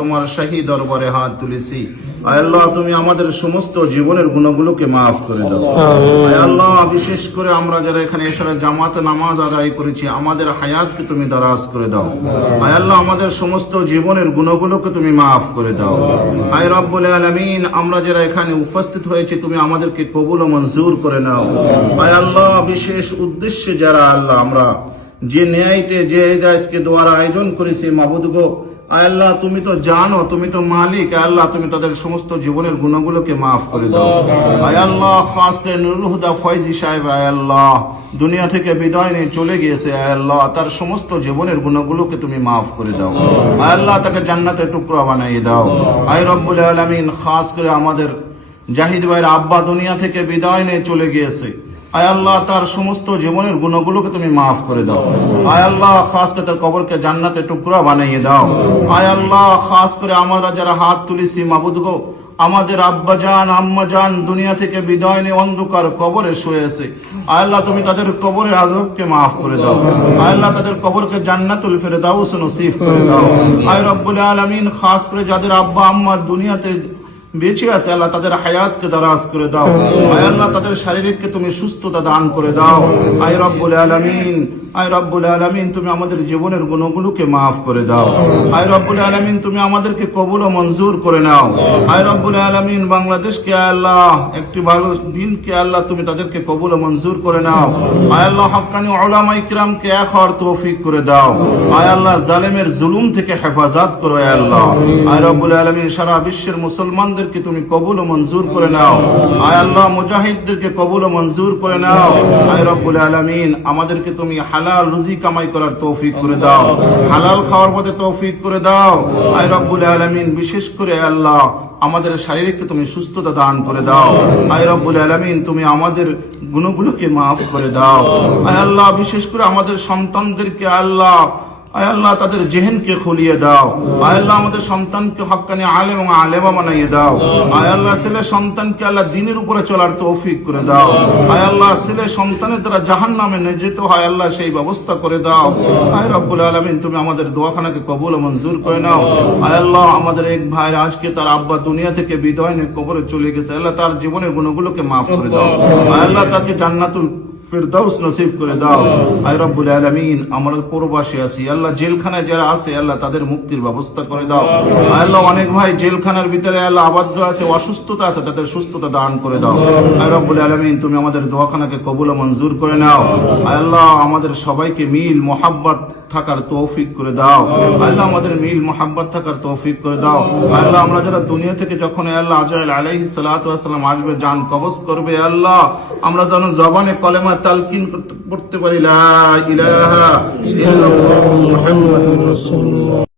তোমার শাহী দরবারে হাত তুলেছি। আয় আল্লাহ, তুমি আমাদের সমস্ত জীবনের গুণাগুলোকে মাফ করে দাও। আয় আল্লাহ, বিশেষ করে আমরা যারা এখানে এসে জামাতে নামাজ আদায় করেছি, আমাদের হায়াতকে তুমি দারাজ করে দাও। আয় আল্লাহ, আমাদের সমস্ত জীবনের গুণাগুলোকে তুমি মাফ করে দাও। আয় রব্বুল আলামিন, আমরা যারা এখানে উপস্থিত হয়েছি, তুমি আমাদেরকে কবুল ও মঞ্জুর করে নাও। আয় আল্লাহ, বিশেষ উদ্দেশ্যে যারা আল্লাহ আমরা যে ন্যায়তে যে আজকে দোয়ার আয়োজন করেছি, মাবুদ গো, আয় আল্লাহ, তুমি তো জানো, তুমি তো মালিক। আয় আল্লাহ, তুমি তাদের সমস্ত জীবনের গুণগুলোকে মাফ করে দাও। আয় আল্লাহ, খাস করে নুরুল হুদা ফয়জি সাহেব, আয় আল্লাহ, দুনিয়া থেকে বিদায় নিয়ে চলে গিয়েছে। আয় আল্লাহ, তার সমস্ত জীবনের গুণগুলোকে তুমি মাফ করে দাও। আয় আল্লাহ, তাকে জান্নাতের টুকরা বানিয়ে দাও। আয় রব্বুল আলামিন, খাস করে আমাদের জাহিদ ভাইয়ের আব্বা দুনিয়া থেকে বিদায় নিয়ে চলে গিয়েছে। আয় আল্লাহ, তার সমস্ত জীবনের গুণগুলোকে তুমি মাফ করে দাও। আয় আল্লাহ, খাস করে তার কবরকে জান্নাতের টুকরা বানিয়ে দাও। আয় আল্লাহ, খাস করে আমরা যারা হাত তুলেছি, মাবুদ গো, আমাদের আব্বা জান আম্মা জান দুনিয়া থেকে বিদায় নিয়ে অন্ধকার কবরে শুয়েছে। আয় আল্লাহ, তুমি তাদের কবরের আযাবকে মাফ করে দাও। আয় আল্লাহ, তাদের কবরকে জান্নাতুল ফিরদাউস নসিব করে দাও। আয় রব্বুল আলামিন, খাস করে যাদের আব্বা আম্মা দুনিয়াতে বেঁচে আছে, আল্লাহ, তাদের হায়াতকে দারাজ করে দাও। আয় আল্লাহ, তাদের শারীরিককে তুমি সুস্থতা দান করে দাও। আয় রব্বুল আলামিন, আয় রব্বুল আলামিন, তুমি আমাদের জীবনের গুণগুলোকে মাফ করে দাও। আয় রব্বুল আলামিন, তুমি আমাদেরকে কবুল ও মঞ্জুর করে নাও। আয় রব্বুল আলামিন, বাংলাদেশকে আল্লাহ একটি ভালো দিনকে আল্লাহ তুমি তাদেরকে কবুল ও মঞ্জুর করে নাও। আয় আল্লাহ, হক্কানি উলামা ইকরামকে এক হওয়ার তৌফিক করে দাও। আয় আল্লাহ, জালেমের জুলুম থেকে হেফাজত করো। আয় আল্লাহ, আয় রব্বুল আলামিন, সারা বিশ্বের মুসলমানদেরকে তুমি কবুল ও মঞ্জুর করে নাও। আয় আল্লাহ, মুজাহিদদেরকে কবুল ও মঞ্জুর করে নাও। আয় রব্বুল আলামিন, আমাদেরকে তুমি হালাল রুজি কামাই করার তৌফিক করে দাও, হালাল খাওয়ার পথে তৌফিক করে দাও। আয় রব্বুল আলামিন, বিশেষ করে আল্লাহ আমাদের শারীরিককে তুমি সুস্থতা দান করে দাও। আয় রব্বুল আলামিন, তুমি আমাদের গুণগুলোকে মাফ করে দাও। আয় আল্লাহ, বিশেষ করে আমাদের সন্তানদেরকে আল্লাহ, আয় আল্লাহ, তাদের জেহেনকে খুলিয়ে দাও। আয় আল্লাহ, আমাদের সন্তানকে হক্কানি আলেম এবং আলেমা বানিয়ে দাও। আয় আল্লাহ, ছেলে সন্তানকে আল্লাহ দ্বীনের উপরে চলার তৌফিক করে দাও। আয় আল্লাহ, ছেলে সন্তানের দ্বারা জাহান্নামে নির্যাতিত হয়, আল্লাহ সেই ব্যবস্থা করে দাও। আয় রব্বুল আলামিন, তুমি আমাদের দোয়াখানাকে কবুল ও মঞ্জুর করে নাও। আয় আল্লাহ, আমাদের এক ভাই আজকে তার আব্বা দুনিয়া থেকে বিদায় নিয়ে কবরে চলে গেছে, আল্লাহ তার জীবনের গুণগুলোকে মাফ করে দাও। আয় আল্লাহ, তাকে জান্নাতুল ফিরদাউস নসিব করে দাও। আয় রব্বুল আলামিন, আমরা প্রবাসী আছি, আল্লাহ জেলখানায় যারা আছে, আল্লাহ তাদের মুক্তির ব্যবস্থা করে দাও। আয় আল্লাহ, অনেক ভাই জেলখানার ভিতরে আল্লাহ আবদ্ধ আছে, অসুস্থতা আছে, তাদের সুস্থতা দান করে দাও। আয় রব্বুল আলামিন, তুমি আমাদের দোয়াখানাকে কবুল ও মঞ্জুর করে নাও। আয় আল্লাহ, আমাদের সবাইকে মিল মোহাব্বত থাকার তৌফিক করে দাও। আল্লাহ, আমাদের মিল মোহাব্বত থাকার তৌফিক করে দাও। আল্লাহ, আমরা যারা দুনিয়া থেকে যখন আল্লাহ আজরাইল আলাইহিস সালাতু ওয়াস সালাম আসবে, জান কবজ করবে, আল্লাহ আমরা যেন জবানে কলেমা তালকিন করতে পারি, লা ইলাহা ইল্লাল্লাহু মুহাম্মাদুর রাসূলুল্লাহ।